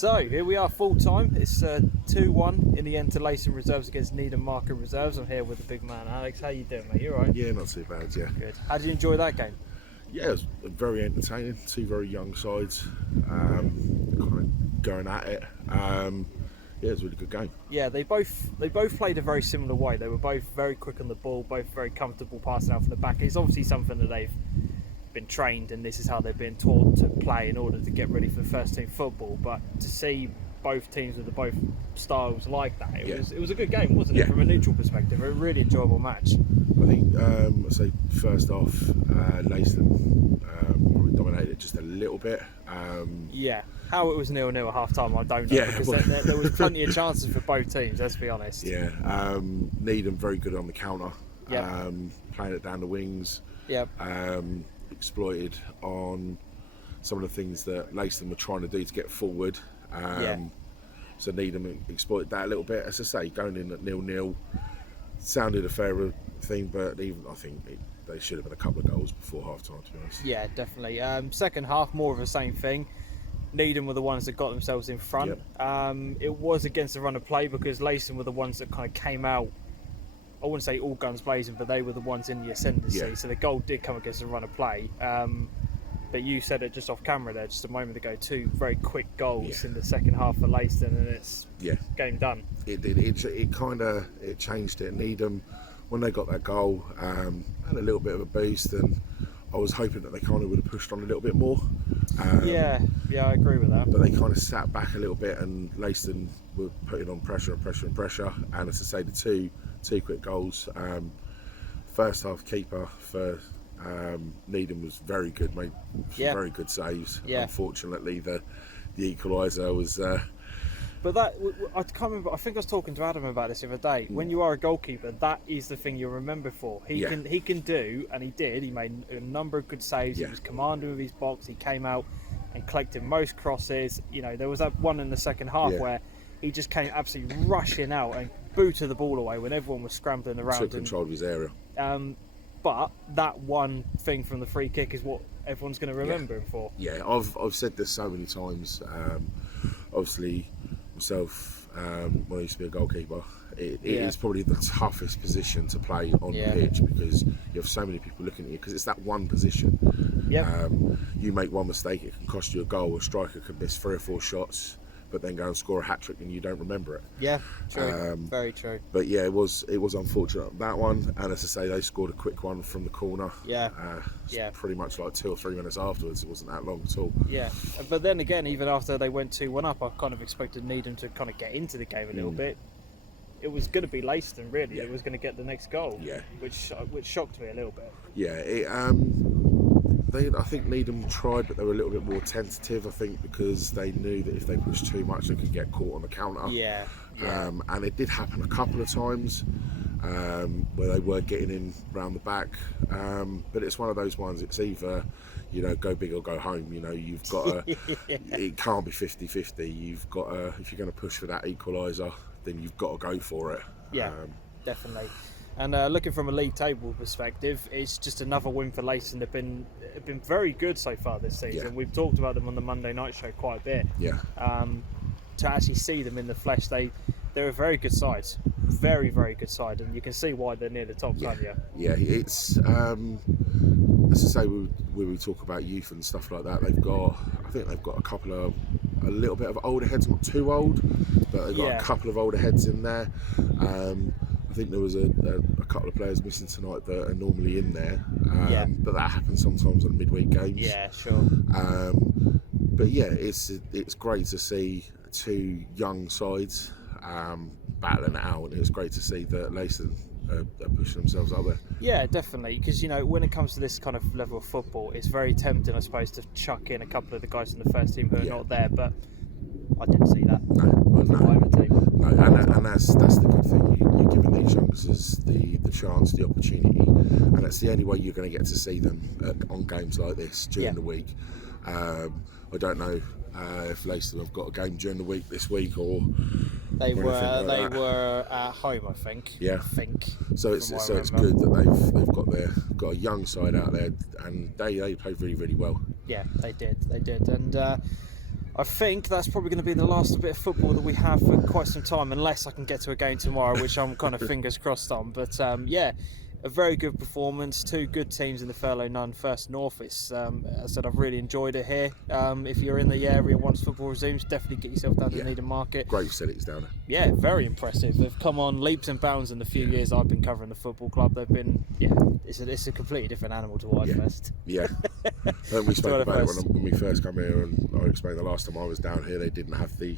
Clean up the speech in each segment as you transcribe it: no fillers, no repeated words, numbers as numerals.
So here we are full time. It's 2-1 in the end to Leiston Reserves against Needham Market Reserves. I'm here with the big man, Alex. How you doing, mate? You alright? Yeah, not too bad, yeah. Good. How did you enjoy that game? Yeah, it was very entertaining. Two very young sides, kind of going at it. Yeah, it was a really good game. Yeah, they both played a very similar way. They were both very quick on the ball, both very comfortable passing out from the back. It's obviously something that they've been trained, and this is how they've been taught to play in order to get ready for first team football. But to see both teams with both styles like that, it was a good game, wasn't it? From a neutral perspective, a really enjoyable match. I think I'd say first off, Leiston probably dominated it just a little bit. Yeah, how it was 0-0 at half time, I don't know. Yeah, because there was plenty of chances for both teams. Let's be honest. Yeah, Needham very good on the counter, Yep. playing it down the wings. Yep. Exploited on some of the things that Leiston were trying to do to get forward. So Needham exploited that a little bit. As I say, going in at 0-0 sounded a fair thing, but I think they should have been a couple of goals before half time, to be honest. Yeah, definitely. Second half, more of the same thing. Needham were the ones that got themselves in front. Yep. It was against the run of play because Leiston were the ones that kind of came out, I wouldn't say all guns blazing, but they were the ones in the ascendancy. Yeah. So the goal did come against the run of play. But you said it just off camera there, just a moment ago, two very quick goals in the second half for Leiston, and it's game done. It did. It changed it. Needham, when they got that goal, had a little bit of a boost, and I was hoping that they kind of would have pushed on a little bit more. Yeah, I agree with that. But they kind of sat back a little bit, and Leiston were putting on pressure. And as I say, the two quick goals. First half keeper for Needham was very good, made very good saves. Unfortunately, the equaliser was. But that, I can't remember. I think I was talking to Adam about this the other day. When you are a goalkeeper, that is the thing you're remembered for. He can do, and he did. He made a number of good saves. He was commanding with his box. He came out and collected most crosses. You know, there was that one in the second half where he just came absolutely rushing out and booted the ball away when everyone was scrambling around. Took control of his area. But that one thing from the free kick is what everyone's going to remember him for. Yeah, I've said this so many times. Obviously, myself, when I used to be a goalkeeper, it is probably the toughest position to play on the pitch because you have so many people looking at you because it's that one position. You make one mistake, it can cost you a goal. A striker could miss 3 or 4 shots, but then go and score a hat-trick and you don't remember it. Yeah, true. Very true. But yeah, it was unfortunate, that one. And as I say, they scored a quick one from the corner. Pretty much like 2 or 3 minutes afterwards. It wasn't that long at all. Yeah. But then again, even after they went 2-1 up, I kind of expected Needham to kind of get into the game a little bit. It was going to be Leiston, really. It was going to get the next goal. Which shocked me a little bit. I think Needham tried, but they were a little bit more tentative, I think, because they knew that if they pushed too much, they could get caught on the counter. And it did happen a couple of times where they were getting in round the back. But it's one of those ones, it's either, go big or go home. You've got to, it can't be 50-50. You've got to, if you're going to push for that equaliser, then you've got to go for it. Definitely. And looking from a league table perspective, it's just another win for Leiston. They've been very good so far this season. We've talked about them on the Monday night show quite a bit. To actually see them in the flesh, they're a very good side, very, very good side, and you can see why they're near the top, can't you? Yeah, it's as I say, we talk about youth and stuff like that. I think they've got a little bit of older heads, not too old, but they've got a couple of older heads in there. I think there was a couple of players missing tonight that are normally in there, but that happens sometimes on midweek games. Yeah, sure. But yeah, it's great to see 2 young sides battling it out, and it's great to see that Leiston are pushing themselves up there. Yeah, definitely, because when it comes to this kind of level of football, it's very tempting, I suppose, to chuck in a couple of the guys in the first team who are not there, but I didn't see that. And that's the good thing. You're giving these youngsters the chance, the opportunity, and that's the only way you're going to get to see them on games like this during the week. I don't know if Leiston have got a game during the week this week or they were at home, I think. Yeah. I think. So it's good that they've got a young side out there, and they played really, really well. Yeah, they did, and I think that's probably going to be the last bit of football that we have for quite some time, unless I can get to a game tomorrow, which I'm kind of fingers crossed on. But yeah, a very good performance. Two good teams in the Furlough None First North. As I said, I've really enjoyed it here. If you're in the area once football resumes, definitely get yourself down to Needham Market. Great facilities down there. Yeah, very impressive. They've come on leaps and bounds in the few years I've been covering the football club. They've been, it's a completely different animal to Whitefest. Yeah. I think we spoke about it when we first come here, and I explained the last time I was down here, they didn't have the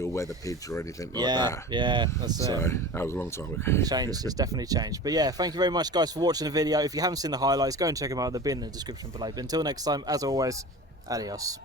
all-weather pitch or anything like that. Yeah, that's so that was a long time ago. Changed, it's definitely changed. But yeah, thank you very much, guys, for watching the video. If you haven't seen the highlights, go and check them out. They'll be in the description below. But until next time, as always, adios.